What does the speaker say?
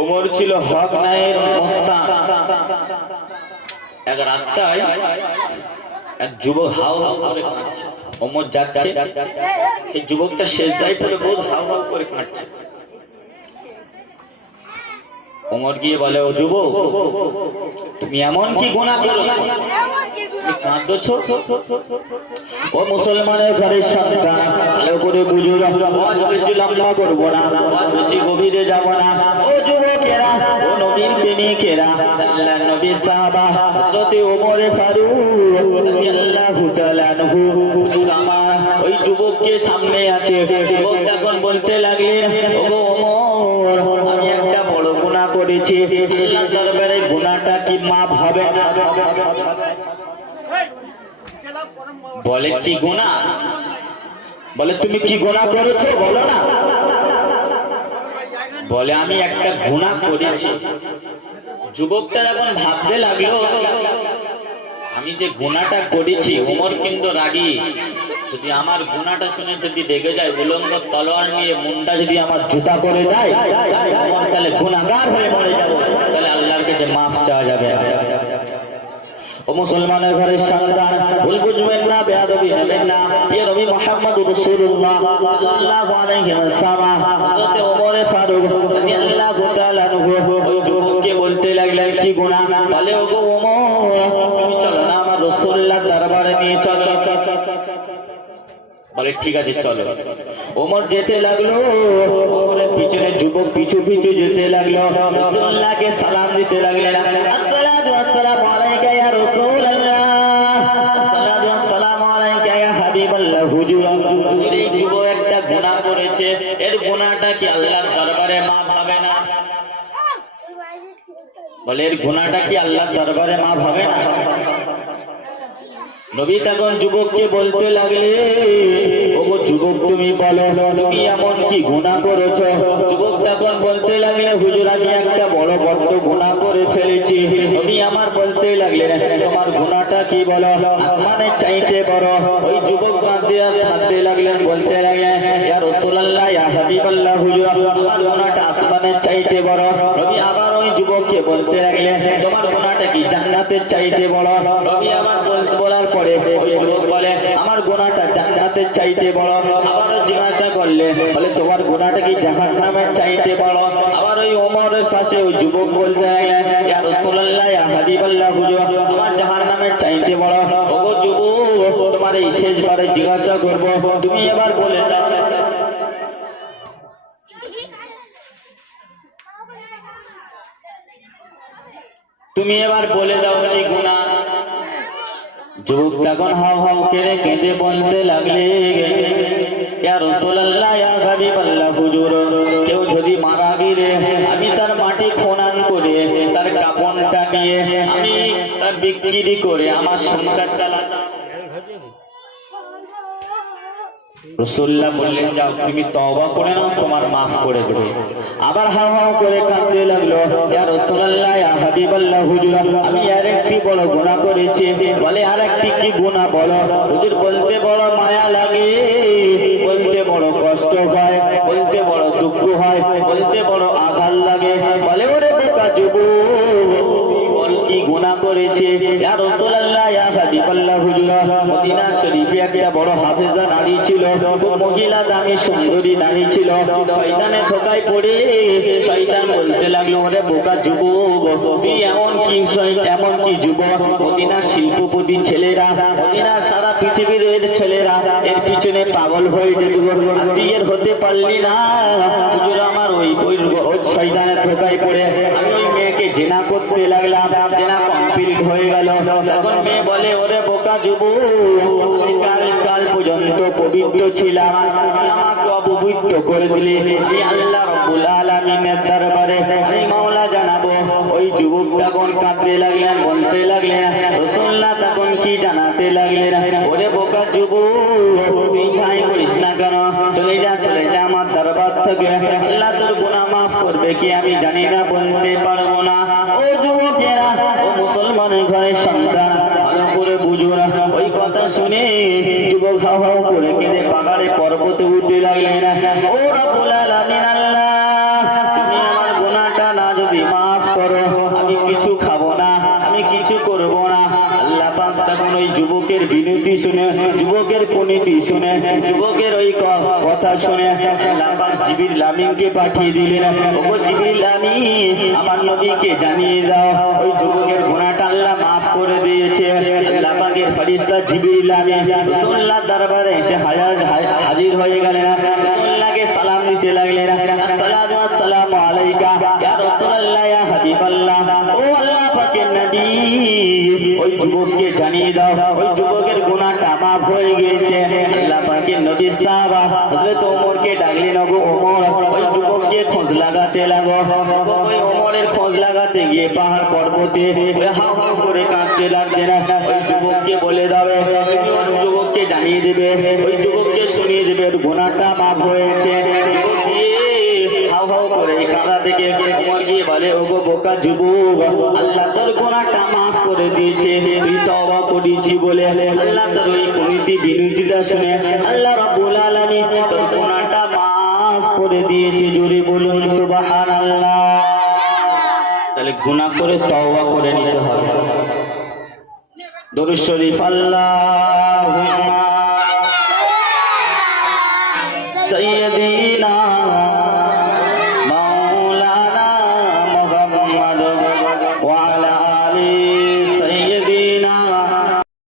ওমর ছিল হক নায়ের মোস্তাক। এক রাস্তায় এক যুবক হাউ হাউ করে কাঁদছে। ওমর যাচ্ছে, সেই যুবকটা সেজদায় পড়ে বহুত হাউ হাউ করে কাঁদছে। ওমর গিয়ে বলে, ও যুবক, তুমি এমন কি গুনাহ করেছো, তুমি কাঁদছো? ও মুসলমানের ঘরের সন্তান, ভালো করে বুঝো, আজ বেশি লম্বা করবো না, আজ বেশি গভীরে যাব না। ও যুবকেরা, ও নবীর প্রেমিকেরা, আল্লাহর নবী সাহাবা হযরত ওমর ফারুক রাদিয়াল্লাহু তাআলা আনহু, হুজুর আমার ওই যুবককে সামনে আছে। যুবক তখন বলতে লাগলেন, ওগো ওমর, আমি একটা বড় গুনাহ করেছি, আল্লাহর দরবারে গুনাহটা কি মাফ হবে না? বলে, কি গুনাহ? বলে, তুমি কি গুনাহ করেছো বলো না। বলে, আমি একটা গুনাহ করেছি। যুবকটা যখন ভাবতে লাগলো, আমি যে গুনাহটা করেছি, ওমর কিন্তু রাগী, যদি আমার গুনাহটা শুনে যদি রেগে যায়, উলঙ্গ তলোয়ার নিয়ে মুন্ডা যদি আমার জুতা করে দেয়, তাহলে গুনাহগার হয়ে মরে যাব, তাহলে আল্লাহর কাছে মাফ চাওয়া যাবে। ও মুসলমানের ঘরের সন্তান, ভুল বুঝবেন না, বেয়াদবি নেবেন না। প্রিয় নবী মুহাম্মদুর রাসূলুল্লাহ সাল্লাল্লাহু আলাইহি ওয়াসাল্লাম হযরত ওমর ফারুক রাদিয়াল্লাহু তাআলা আনহু ওই যুবককে বলতে লাগলেন, কি গুনাহ? বলে, ওগো ওমর, তুমি চলো না আমার রাসূলুল্লাহর দরবারে নিয়ে চলো। বলে, ঠিক আছে চলো। ওমর যেতে লাগলো, ওমরের পিছনে যুবক পিছু পিছু যেতে লাগলো, রাসূলুল্লাহকে সালাম দিতে লাগলেন, আসসালাতু ওয়াসসালামু আলাইকা ইয়া রাসূলুল্লাহ, আসসালাতু ওয়াসসালামু আলাইকা ইয়া হাবিবাল্লাহ। হুজুর, এই যুবক একটা গুনাহ করেছে, এর গুনাহটা কি আল্লাহর দরবারে মাফ হবে না? বলে, এর গুনাহটা কি আল্লাহর দরবারে মাফ হবে না? নবী তখন যুবককে বলতে লাগলে, ওগো যুবক, তুমি বলো, তুমি এমন কি গুনাহ করেছো? যুবক তখন বলতে লাগলে, হুজুর, আমি একটা বড় গুনাহ করে ফেলেছি। নবী আমার বলতে লাগলেন, তোমার গুনাহটা কি বলো? আসমানের চাইতে বড়। ওই যুবক কাঁদতে লাগলেন, বলতে লাগলেন, ইয়া রাসূলুল্লাহ, ইয়া হাবিবাল্লাহ, হুজুর, আমার গুনাহটা আসমানের চাইতে বড়। নবী আবার ওই যুবককে বলতে লাগলেন, তোমার গুনাহটা কি জান্নাতের চাইতে বড়? নবী আবার বলার পরে ওই যুবক বলে, আমার গুনাহটা জান্নাতের চাইতে বড়। আবারও জিজ্ঞাসা করলে, বলে, তোমার গুনাহটা কি জাহান্নামের চাইতে বড়? আবার ওই ওমরের পাশে ওই যুবক বলতে লাগলেন, ইয়া রাসূলুল্লাহ, ইয়া হাবিবাল্লাহ, হুজুর, আমার জাহান্নামের চাইতে বড়। ওগো যুবক, তোমার এই শেষবারে জিজ্ঞাসা করব, তুমি এবার বলে দাও, তুমি এবার বলে দাও কি গুনাহ? যুবক তখন হাউ হাউ করে কেঁদে বলতে লাগলে, ইয়া রাসূলুল্লাহ, ইয়া হাবিবাল্লাহ, হুজুর, কেউ যদি মারা গেলে আমি তার মাটি খনন করে তার কাফনটা নিয়ে আমি তার বিক্রি করে আমার সংসার চালাতাম। রাসূলুল্লাহ বললেন, যাও তুমি তওবা করে নাও, তোমার মাফ করে দেবে। আবার হাউ হাউ করে কাঁদতে লাগলো, ইয়া রাসূলুল্লাহ, ইয়া হাবিবাল্লাহ, হুজুর, আমি আরেকটি বড় গুনাহ করেছি। বলে, আরেকটি কি গুনাহ বলো? হুজুর, বলতে বড় মায়া লাগে, বলতে বড় কষ্ট হয়, বলতে বড় দুঃখ হয়, বলতে বড় আঘাত লাগে। বলে, ওরে বোকা যুবক, কি গুনাহ করেছে? ইয়া রাসূলুল্লাহ, ইয়া হাবিবাল্লাহ, হুজুর, মদিনা শরীফে একটা বড় হাফেজা নারী ছিল, মহিলা দামি সুন্দরী নারী ছিল। শয়তানে ধোঁকায় পড়ে শয়তান বলতে লাগলো, ওরে বোকা যুবক, তুই এমন কি যুবক, মদিনার শিল্পপতি ছেলেরা, মদিনার সারা পৃথিবীর ছেলেরা এর পিছনে পাগল হয়ে যেত, তুই এর হতে পারলি না। হুজুর, আমার ওই শয়তানের ধোঁকায় পড়ে আমি ওই মেয়েকে জিনা করতে লাগলাম, জিনা কমপ্লিট হয়ে গেল। তখন মেয়ে বলে, ওরে বোকা যুবক, কাল পর্যন্ত পবিত্র ছিলাম, আমাকে অপবিত্র করে দিলি, আমি আল্লাহ রাব্বুল আলামিনের দরবারে আমি মাওলা জানাবো। ওই যুবক তখন কাঁদতে লাগলেন, বলতে লাগলেন, রাসূলুল্লাহ তখন কি জানাতে লাগলেন, ওরে বোকা যুবক, তুই ঠাই করিস না কেন? চলে যা আমার দরবার থেকে, আল্লাহ তোর গুনাহ মাফ করবে কি আমি জানি না, বলতে পারবো না। ও যুবকেরা, ও মুসলমানের ঘরের সন্তান, ভালো করে বুঝো না। ওই কথা শুনে যুবক হাউ হাউ করে কেঁদে পাহাড়ে পর্বতে উঠতে লাগলেন, ও রব্বুল আলামিন, আল্লাহ তুমি আমার গুনাহটা না তখন ওই যুবকের বিনতি শুনে, যুবকের পনীতি শুনে, যুবকের ওই কথা শুনে আল্লাহ পাক জিবরিল আমিনকে পাঠিয়ে দিলেন। ওগো জিবরিল আমিন, আমার নবীকে জানিয়ে দাও ওই যুবকের গুনাহটা আল্লাহ maaf করে দিয়েছে। আল্লাহ পাকের ফেরেশতা জিবরিল আমিন রাসূলুল্লাহ দরবারে এসে হাজির হয়ে গেলেন। রাসূলুল্লাহকে সালাম দিতে লাগলেন, আসসালাতু আসসালামু আলাইকা ইয়া রাসূলুল্লাহ ইয়া হাবিবাল্লাহ। ও আল্লাহ পাকের নবী, ওই যুবককে জানিয়ে দাও ওই যুবকের গুনাহটা maaf হয়ে গেছে। আল্লাহ পাকের নবী সাহাবা হযরত ওমরকে ডাকলেন, ওগো ওমর, ওই যুবককে খোঁজ লাগাতে লাগো। ওই ওমরের খোঁজ লাগাতে গিয়ে পাহাড় পর্বতে হাউ হাউ করে কাঁদতে লাগলেন। ওই যুবককে বলে দাও, ওই যুবককে জানিয়ে দেবে, ওই যুবককে শুনিয়ে দেবে ওর গুনাহটা maaf হয়েছে। হাউ হাউ করে কাঁদা থেকে ওমর গিয়ে বলে, ওগো বোকা যুবক, আল্লাহ তোর গুনাহটা maaf করে দিয়েছে, তুই তওবা করেছি বলে। আল্লাহ তোর ওই বিনতিটা শুনে আল্লাহ রাব্বুল আলামিন তোর গুনাহটা maaf করে দিয়েছে। জোরে বলুন সুবহানাল্লাহ। তাহলে গুনাহ করে তওবা করে নিতে হবে। দরুদ শরীফ আল্লাহুম্মা সাইয়্যিদিনা